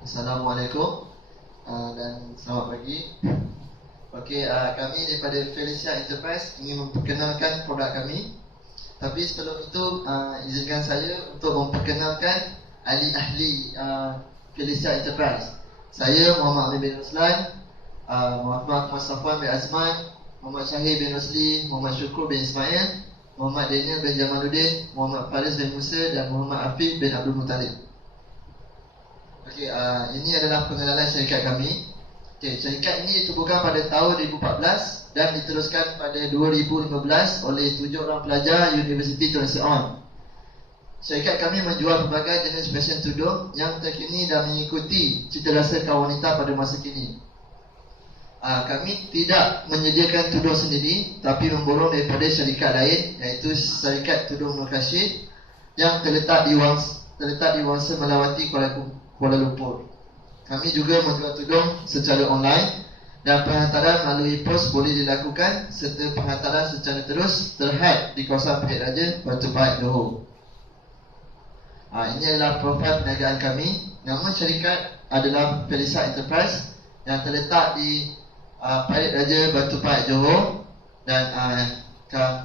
Assalamualaikum dan selamat pagi. Okey, kami daripada Felicia Enterprise ingin memperkenalkan produk kami. Tapi sebelum itu, izinkan saya untuk memperkenalkan ahli-ahli Felicia Enterprise. Saya Muhammad Ali bin Ruslan, Muhammad Safwan bin Azman, Muhammad Syahir bin Rosli, Muhammad Syukur bin Ismail, Muhammad Daniel bin Jamaluddin, Muhammad Faris bin Musa dan Muhammad Afiq bin Abdul Muttalib. Okey, ini adalah pengenalan syarikat kami. Okey, syarikat ini ditubuhkan pada tahun 2014 dan diteruskan pada 2015 oleh 7 orang pelajar Universiti Terengganu On. Syarikat kami menjual pelbagai jenis fashion tudung yang terkini dan mengikuti cita rasa kaum wanita pada masa kini. Kami tidak menyediakan tudung sendiri, tapi memborong daripada syarikat lain, iaitu syarikat tudung Nur Kashid yang terletak di Wangsa Melawati, Kuala Lumpur. Kami juga menjual tudung secara online dan penghantaran melalui pos boleh dilakukan, serta penghantaran secara terus terhad di kawasan Bukit Raja, Batu Pahat, Johor. Ini adalah profil perniagaan kami. Nama syarikat adalah Felicia Enterprise yang terletak di Parit Raja, Batu Pahat, Johor. Dan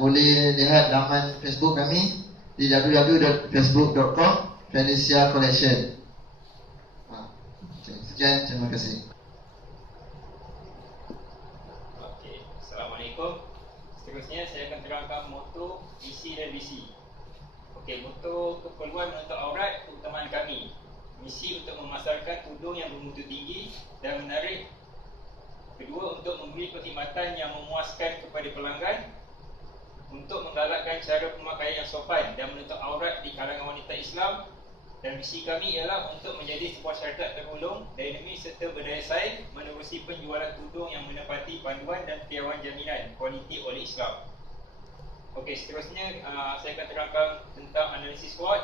boleh lihat laman Facebook kami di www.facebook.com Felicia Collection. Sekian, terima kasih. Okey, Assalamualaikum. Seterusnya saya akan terangkan moto, misi dan visi. Okey, moto keperluan menutup aurat keutamaan kami. Misi untuk memasarkan tudung yang bermutu tinggi dan menarik. Kedua, untuk memberi perkhidmatan yang memuaskan kepada pelanggan. Untuk menggalakkan cara pemakaian yang sopan dan menutup aurat di kalangan wanita Islam. Dan misi kami ialah untuk menjadi sebuah syarikat tergolong, dinamis serta berdaya saing menerusi penjualan tudung yang menepati panduan dan tiawan jaminan kualiti oleh Islam. Okey, seterusnya saya akan terangkan tentang analisis SWOT.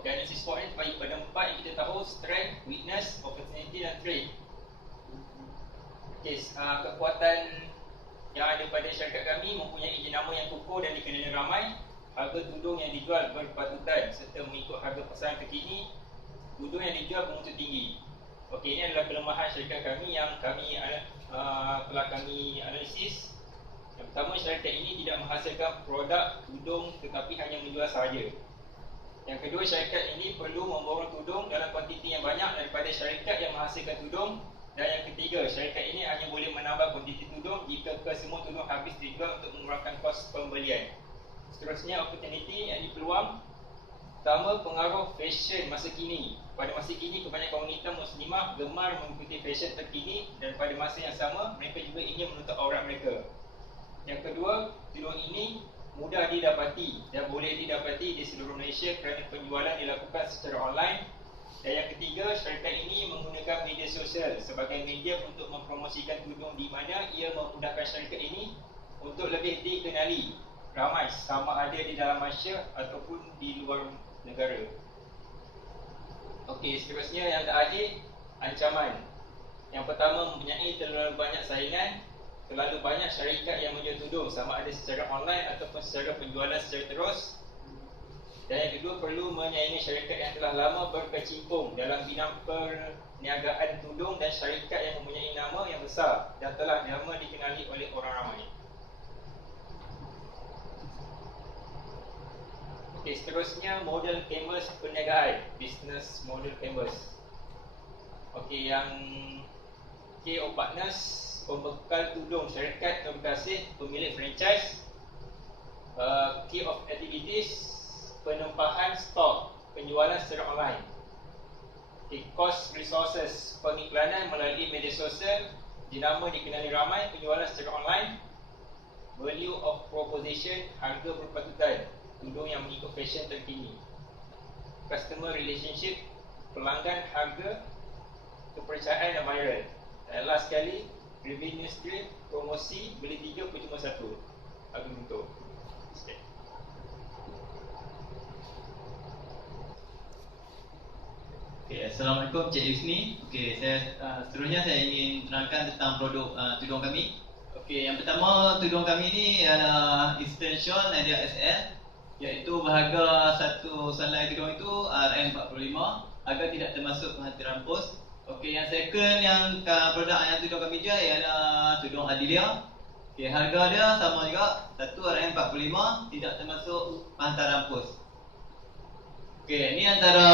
Okey, analisis SWOT ini terbagi pada 4 yang kita tahu: strength, weakness, opportunity dan threat. Okey, kekuatan yang ada pada syarikat kami mempunyai jenama yang kukuh dan dikenali ramai. Harga tudung yang dijual berpatutan serta mengikut harga pasaran terkini. Tudung yang dijual bermutu tinggi. Okey, ini adalah kelemahan syarikat kami yang telah kami analisis. Yang pertama, syarikat ini tidak menghasilkan produk tudung tetapi hanya menjual sahaja. Yang kedua, syarikat ini perlu memborong tudung dalam kuantiti yang banyak daripada syarikat yang menghasilkan tudung. Dan yang ketiga, syarikat ini hanya boleh menambah kuantiti tudung jika kesemua tudung habis dijual untuk mengurangkan kos pembelian. Seterusnya, opportunity, yakni peluang. Pertama, pengaruh fashion masa kini. Pada masa kini, kebanyakan wanita muslimah gemar mengikuti fashion terkini dan pada masa yang sama, mereka juga ingin menutup aurat mereka. Yang kedua, tudung ini mudah didapati dan boleh didapati di seluruh Malaysia kerana penjualan dilakukan secara online. Dan yang ketiga, syarikat ini menggunakan media sosial sebagai media untuk mempromosikan tudung di mana ia memudahkan syarikat ini untuk lebih dikenali ramai, sama ada di dalam Malaysia ataupun di luar negara. Okey, seterusnya yang terakhir, ancaman. Yang pertama, mempunyai terlalu banyak saingan, terlalu banyak syarikat yang menjual tudung, sama ada secara online ataupun secara penjualan secara terus. Dan yang kedua, perlu menyaingi syarikat yang telah lama berkecimpung dalam bidang perniagaan tudung dan syarikat yang mempunyai nama yang besar dan telah lama dikenali oleh orang ramai. Okey, seterusnya model canvas perniagaan, business model canvas. Okey, yang KO Partners, pembekal tudung syarikat terkasih pemilik franchise. Key of activities, penempahan stok, penjualan secara online. Okay, cost resources, pengiklanan melalui media sosial, jenama dikenali ramai, penjualan secara online. Value of proposition, harga berpatutan, tudung yang mengikut fashion terkini. Customer relationship, pelanggan, harga, kepercayaan dan viral. Dan last sekali, revenue stream, promosi, beli 3 percuma 1. Harga untuk Okay, Assalamualaikum Cik Yusni. Seterusnya saya ingin terangkan tentang produk tudung kami. Okey, yang pertama tudung kami ni ialah extension Nadia SL, iaitu berharga satu selai tudung itu RM45, harga tidak termasuk penghentian pos. Okey, yang second yang produk yang tudung kami jual ialah tudung Adilia. Okey, harga dia sama juga, satu RM45, tidak termasuk penghantaran pos. Okey, ni antara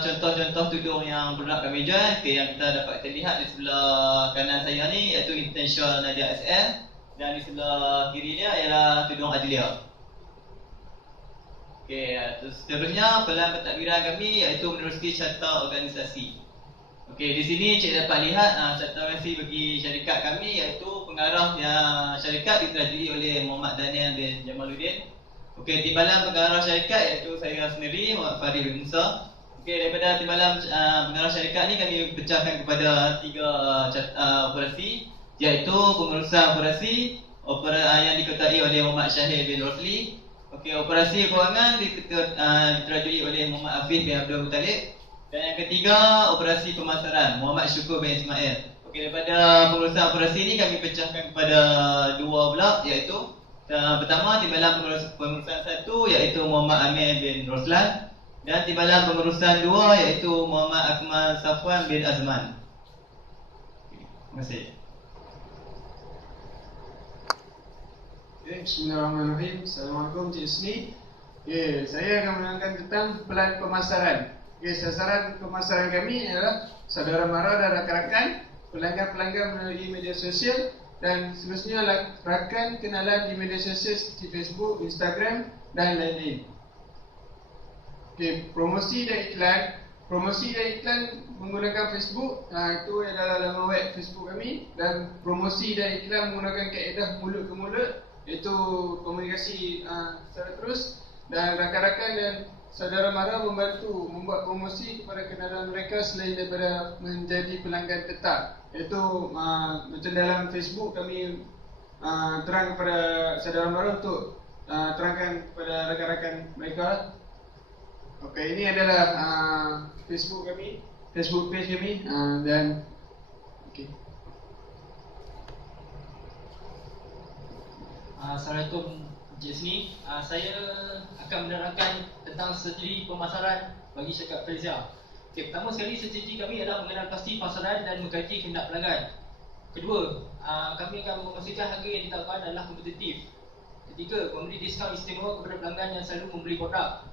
contoh-contoh tudung yang produk kami jual. Okey, yang kita dapat terlihat di sebelah kanan saya ni iaitu Intention Nadia SL, dan di sebelah kiri dia ialah tudung Adilia. Okey, seterusnya pelan pentadbiran kami iaitu menerusi carta organisasi. Okey, di sini cik dapat lihat carta organisasi bagi syarikat kami iaitu pengarah yang syarikat diterajui oleh Muhammad Daniel bin Jamaluddin. Okey, timbalan pengarah syarikat iaitu saya sendiri, Muhammad Farid bin Musa. Okey, daripada timbalan pengarah syarikat ni kami pecahkan kepada 3 operasi, iaitu pengurusan operasi yang diketuai oleh Muhammad Syahir bin Rosli. Okey, operasi kewangan diterajui oleh Muhammad Hafiz bin Abdul Muttalib. Dan yang ketiga, operasi pemasaran Muhammad Syukur bin Ismail. Okey, daripada pengurusan operasi ni kami pecahkan kepada 2 blok, iaitu pertama timbalan pengurusan 1 iaitu Muhammad Amir bin Roslan, dan timbalan pengurusan 2 iaitu Muhammad Akmal Safwan bin Azman. Terima kasih. Okay, Bismillahirrahmanirrahim. Assalamualaikum Cik Husni. Okay, saya akan menerangkan tentang pelan pemasaran. Okay, sasaran pemasaran kami adalah saudara mara dan rakan-rakan, pelanggan-pelanggan melalui media sosial, dan seterusnya rakan kenalan di media sosial seperti Facebook, Instagram dan lain-lain. Okay, promosi dan iklan. Promosi dan iklan menggunakan Facebook, itu adalah laman web Facebook kami. Dan promosi dan iklan menggunakan kaedah mulut ke mulut, iaitu komunikasi secara terus. Dan rakan-rakan dan saudara mara membantu membuat promosi kepada kenalan mereka selain daripada menjadi pelanggan tetap. Iaitu macam dalam Facebook kami terang kepada saudara mara untuk terangkan kepada rakan-rakan mereka. Okey, ini adalah Facebook kami, Facebook page kami, dan okey. Assalamualaikum Encik Husni. Saya akan menerangkan tentang strategi pemasaran bagi syarikat Felicia. Okay, pertama sekali strategi kami adalah mengenal pasti pasaran dan mengkaji kehendak pelanggan. Kedua, kami akan memastikan harga yang ditawarkan adalah kompetitif. Ketiga, memberi diskaun istimewa kepada pelanggan yang selalu membeli produk.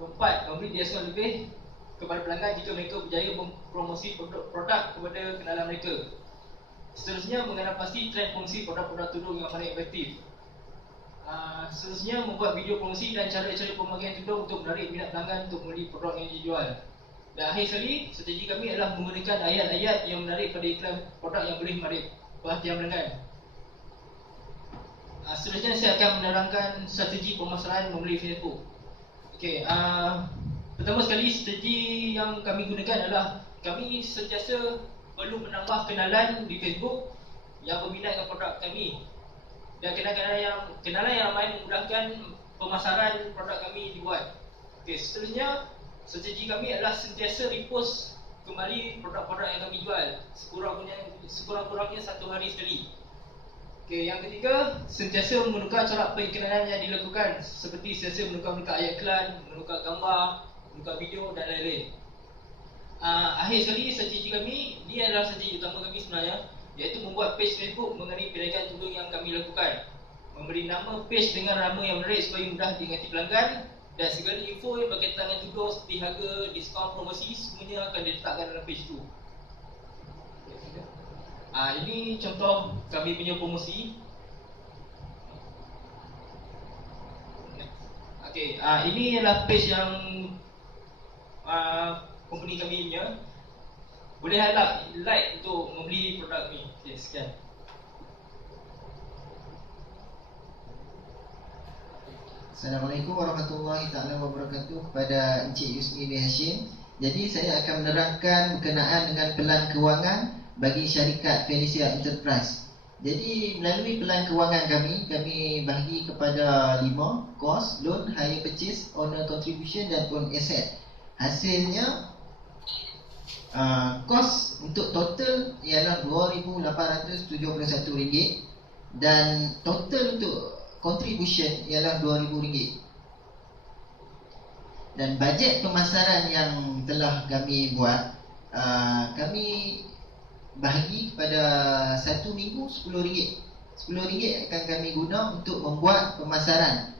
Keempat, memberi diskaun lebih kepada pelanggan jika mereka berjaya mempromosi produk kepada kenalan mereka. Seterusnya, mengenal pasti trend promosi produk-produk tudung yang paling efektif. Seterusnya, membuat video promosi dan cara-cara pemakaian tudung untuk menarik minat pelanggan untuk membeli produk yang dijual. Dan akhir sekali, strategi kami adalah menggunakan ayat-ayat yang menarik pada iklan produk yang boleh menarik perhatian pelanggan. Seterusnya, saya akan menerangkan strategi pemasaran melalui Facebook. Okey, pertama sekali strategi yang kami gunakan adalah kami sentiasa perlu menambah kenalan di Facebook yang berminat dengan produk kami. Dan kenalan yang ramai memudahkan pemasaran produk kami dibuat. Okey, seterusnya strategi kami adalah sentiasa repost kembali produk-produk yang kami jual sekurang-kurangnya 1 hari sekali. Okey, yang ketiga, sentiasa menukar corak periklanan yang dilakukan, seperti sentiasa menukar ayat iklan, menukar gambar, menukar video dan lain-lain. Akhir sekali, strategi kami, ini adalah strategi utama kami sebenarnya, iaitu membuat page Facebook mengenai perniagaan tudung yang kami lakukan. Memberi nama page dengan nama yang menarik supaya mudah diingati pelanggan, dan segala info yang berkaitan dengan tudung seperti harga, diskaun, promosi, semuanya akan diletakkan dalam page itu. Ini contoh kami punya promosi. Okey, ini adalah page yang company kami punya. Boleh like untuk membeli produk ni. Okey, sekian. Assalamualaikum warahmatullahi taala wabarakatuh kepada Encik Husni bin Hashim. Jadi saya akan menerangkan berkenaan dengan pelan kewangan bagi syarikat Felicia Enterprise. Jadi melalui pelan kewangan kami bahagi kepada 5: kos, loan, hire purchase, owner contribution dan own asset. Hasilnya kos untuk total ialah RM2,871. dan total untuk contribution ialah RM2,000. Dan bajet pemasaran yang telah kami buat, kami bahagi kepada satu minggu RM10. RM10 akan kami guna untuk membuat pemasaran.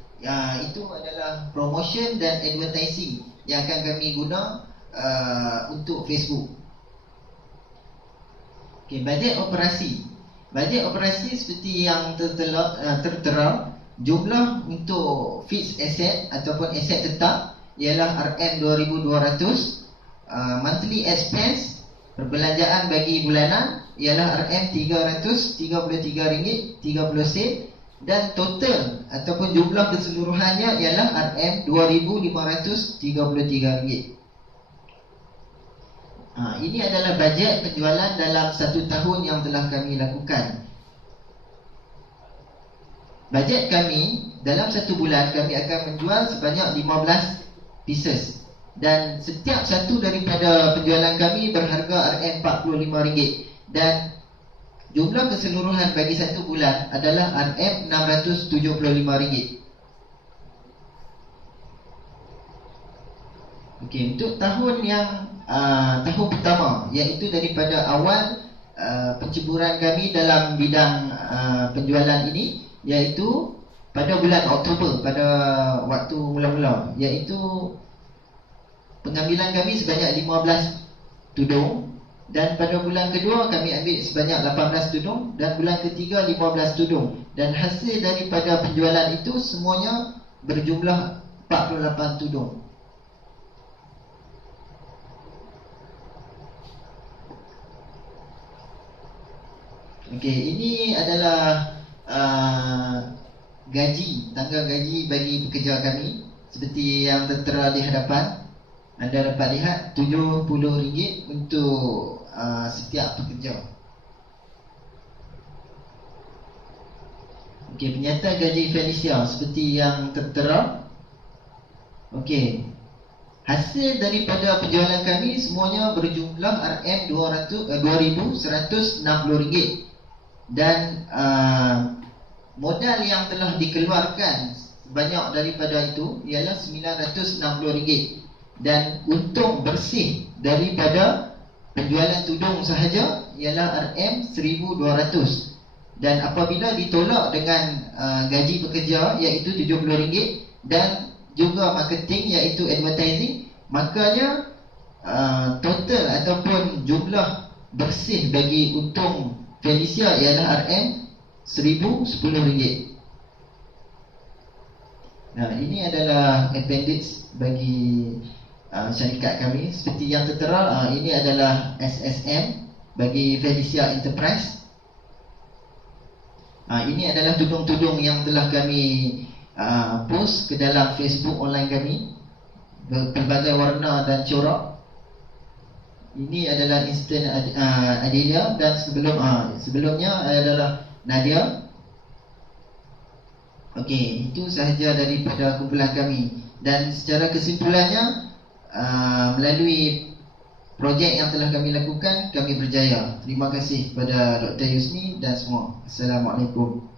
Itu adalah promotion dan advertising yang akan kami guna untuk Facebook. Okay, bajet operasi. Bajet operasi seperti yang tertera, jumlah untuk fixed asset ataupun aset tetap ialah RM2,200. Monthly expense, perbelanjaan bagi bulanan ialah RM333.30 dan total ataupun jumlah keseluruhannya ialah RM2,533. Ini adalah bajet penjualan dalam 1 tahun yang telah kami lakukan. Bajet kami dalam 1 bulan kami akan menjual sebanyak 15 pieces, dan setiap satu daripada penjualan kami berharga RM45 dan jumlah keseluruhan bagi 1 bulan adalah RM675. Okey, untuk tahun tahun pertama, iaitu daripada awal penceburan kami dalam bidang penjualan ini, iaitu pada bulan Oktober, pada waktu mula-mula, iaitu pengambilan kami sebanyak 15 tudung, dan pada bulan kedua kami ambil sebanyak 18 tudung, dan bulan ketiga 15 tudung, dan hasil daripada penjualan itu semuanya berjumlah 48 tudung. Okey, ini adalah tanggal gaji bagi pekerja kami seperti yang tertera di hadapan. Anda dapat lihat RM70 untuk setiap pekerja. Okey, penyata gaji Felicia seperti yang tertera. Okey, hasil daripada penjualan kami semuanya berjumlah RM2,160 dan modal yang telah dikeluarkan sebanyak daripada itu ialah RM960, dan untung bersih daripada penjualan tudung sahaja ialah RM1,200, dan apabila ditolak dengan gaji pekerja iaitu RM70 dan juga marketing iaitu advertising, makanya total ataupun jumlah bersih bagi untung Felicia ialah RM1,010. Nah, ini adalah appendix bagi syarikat kami seperti yang tertera. Ini adalah SSM bagi Felicia Enterprise. Ini adalah tudung-tudung yang telah kami post ke dalam Facebook online kami, berbagai warna dan corak. Ini adalah Instant Adelia, dan sebelumnya adalah Nadia. Okey, itu sahaja daripada kumpulan kami, dan secara kesimpulannya melalui projek yang telah kami lakukan, kami berjaya. Terima kasih kepada Dr. Yusni dan semua. Assalamualaikum.